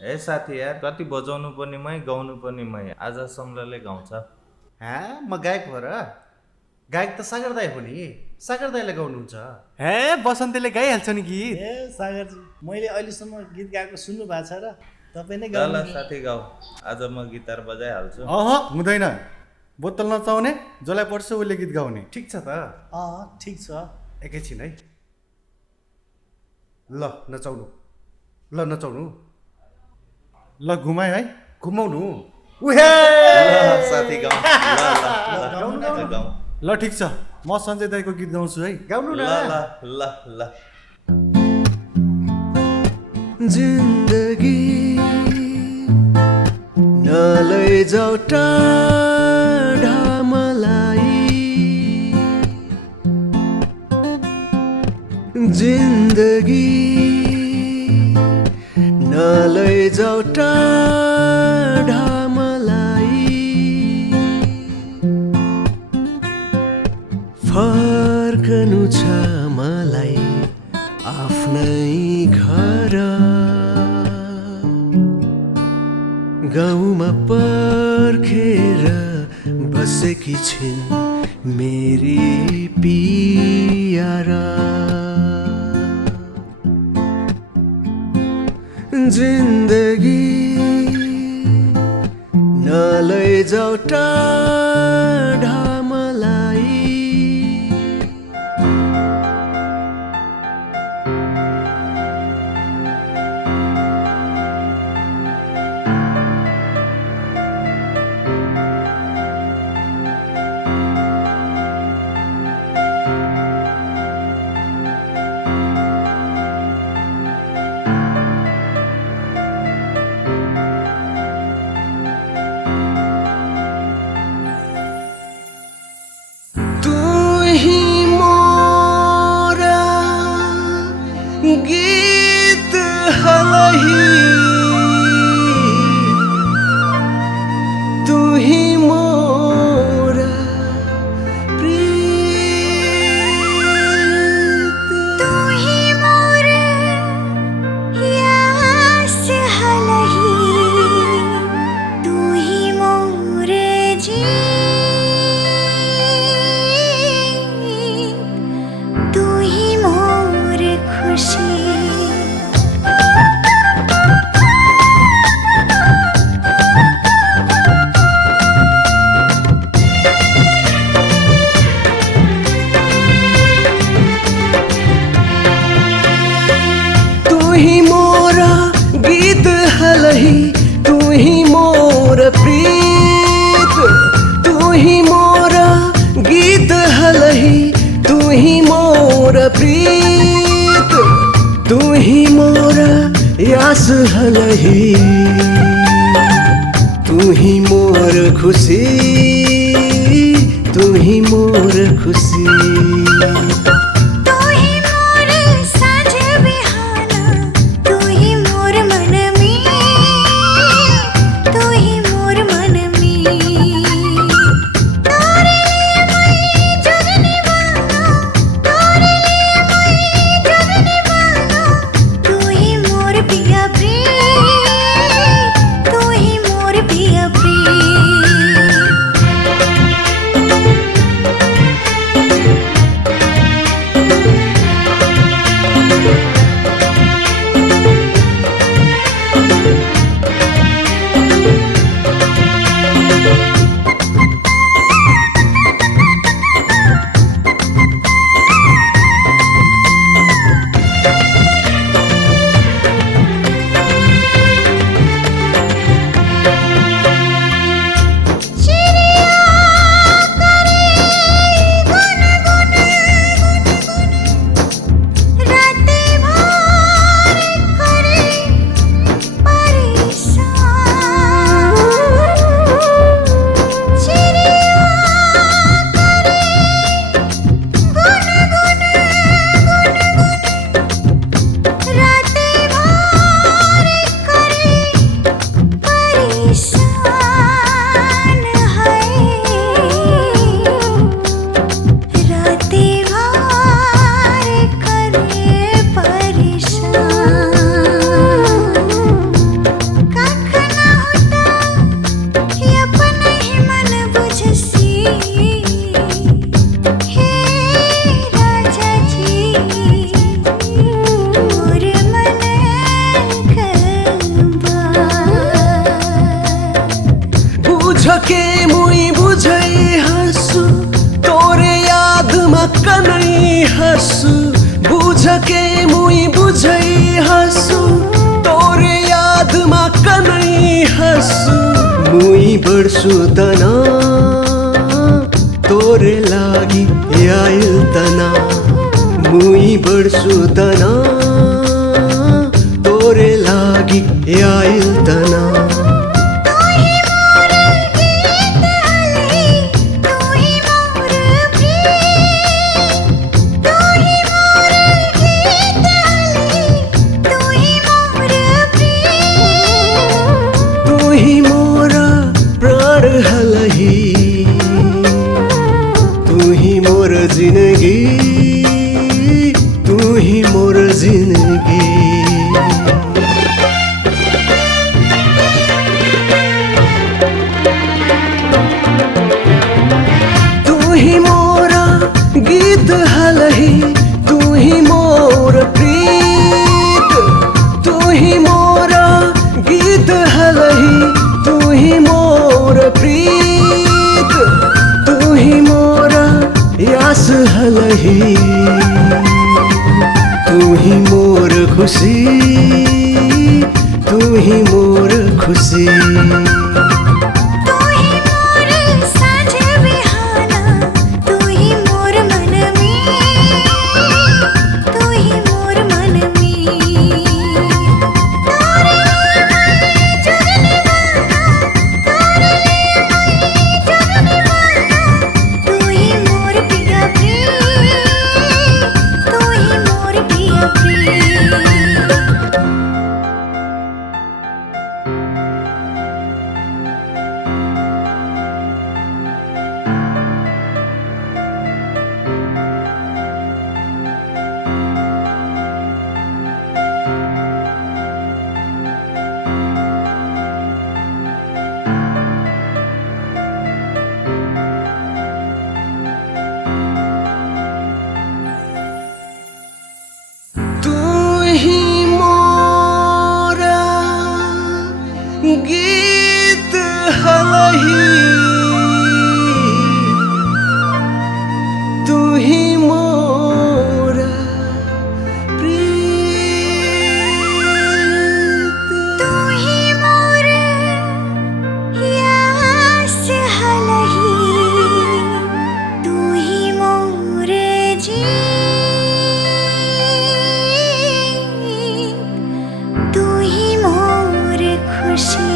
ए साथी यार, कति बजाउनु पर्ने मै, गाउनु पर्ने मै। आज सम्रले गाउँछ। म गायक भएर? गायक त सागर दाई हो नि। सागर दाईले गाउनुहुन्छ। हे बसन्तीले गाइहाल्छ नि गीत। ए सागरजी, मैले अहिलेसम्म गीत गाएको सुन्नु भएको छ र तपाईँ नै ल गाउनु ल साथी गाऊ। आज म गिटार बजाइहाल्छु। हुँदैन। बोतल नचाउने, जसलाई पर्छ उसले गीत गाउने। ठिक छ त। ठिक छ। एकैछिन है। ल नचाउनु। ल नचाउनु। ल घुमाए है। घुमाउनु। ल साथी गाऊ। गाउनु न। गाऊ। ल ठिक छ, म सञ्जय दाईको गीत गाउँछु है। गाउनु ल न। ल ल ल। जिन्दगी नलैजाऊ टाढा मलाई, जिन्दगी नलैजाऊ टाढा मलाई, फर्कनु छ मलाई आफ्नै घर, गाउँमा पर्खेर बसेकी छिन् मेरी पियारा, जिन्दगी नलैजाऊ टाढा मलाई। गीत हलही तू ही मोरा प्रीत, तू ही मोर यास हलही, तू ही मोर जीत, तू ही मोर खुशी। तू ही मोरा गीत हलही, तू ही मोर प्रीत, तू ही मोरा गीत हलही, तू ही मोर प्रीत, तू ही मोरा यास हलही, तू ही मोर खुशी, तू ही मोर खुशी। तू ही मोर साँझ बिहाना, तू ही मोर मनमी, तू ही मोर मनमी। तोरे लिए मैं जगने वाला, तोरे लिए मैं जगने वाला, तू ही मोर पिया प्रीत, तू ही मोर पिया प्रीत। झै हँसु तोरे यादमा कनै हँसु मुई बढ्छु तना तोरे लागि आइल तना मुई बढ्छु तना तोरे लागि आइल तना जिंदगी तू ही मोर जिंदगी तू ही मोरा गीत हलही तू ही मोर प्रीत तू ही मोरा गीत हलही तू ही मोर प्रीत तू ही मोरा यास हलही तू ही मोर खुशी तू ही मोर खुशी गीत हलही तू ही मोरा प्रीत तू ही मोर यास हलही तू ही मोर जीत तू ही मोर खुशी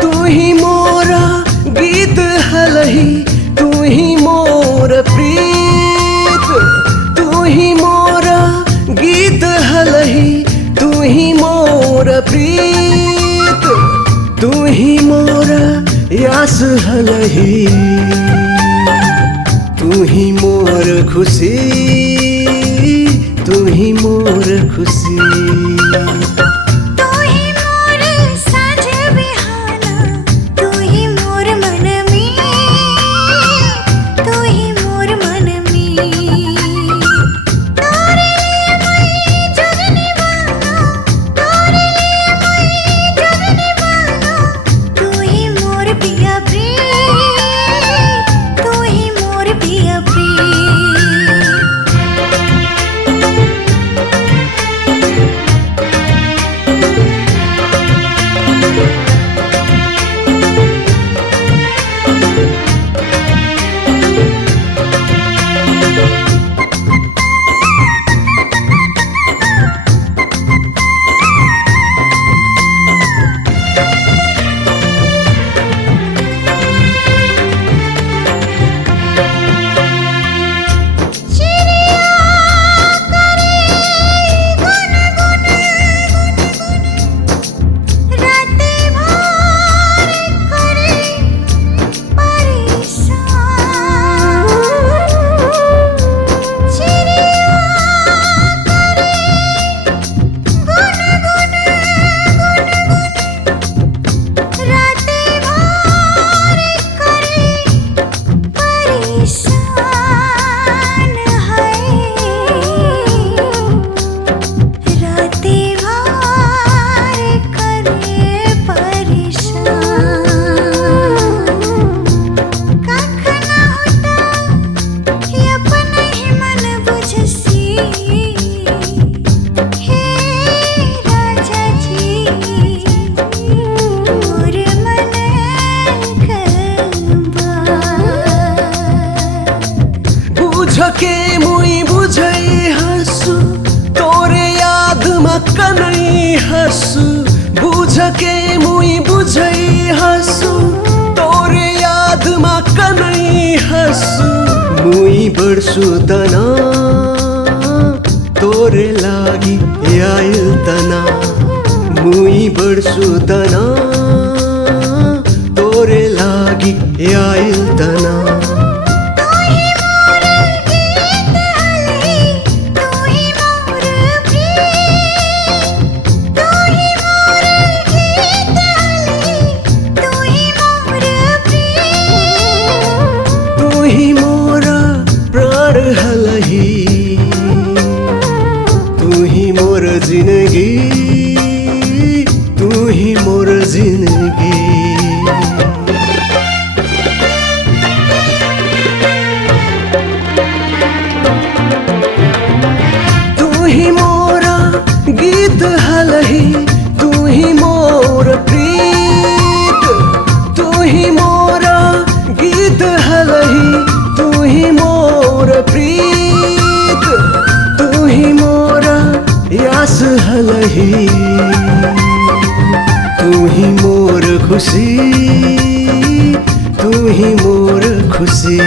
तू ही मोरा गीत हलही तू ही मोर प्रीत तू ही मोरा गीत हलही तू ही मोर प्रीत तू ही मोरा यास हलही तू ही मोर खुशी तू ही मोर खुशी तू ही मोर साँझ बिहाना तू ही मोर मनमी तू ही मोर मनमी तोरे लिए मैं जगने वाला तोरे लिए मैं जगने वाला तू ही मोर पिया प्रीत तू ही मोर पिया प्रीत बढ्छु तना तोरे लागि आयल तना मुई बढ्छु तना तोरे लागि आयल तना जिंदगी तू ही मोर जिंदगी तू ही मोरा गीत हलही तू ही मोर प्रीत तू ही मोरा गीत हलही तू ही मोर प्रीत तू ही मोरा यास हलही तू ही मोर खुशी तू ही मोर खुशी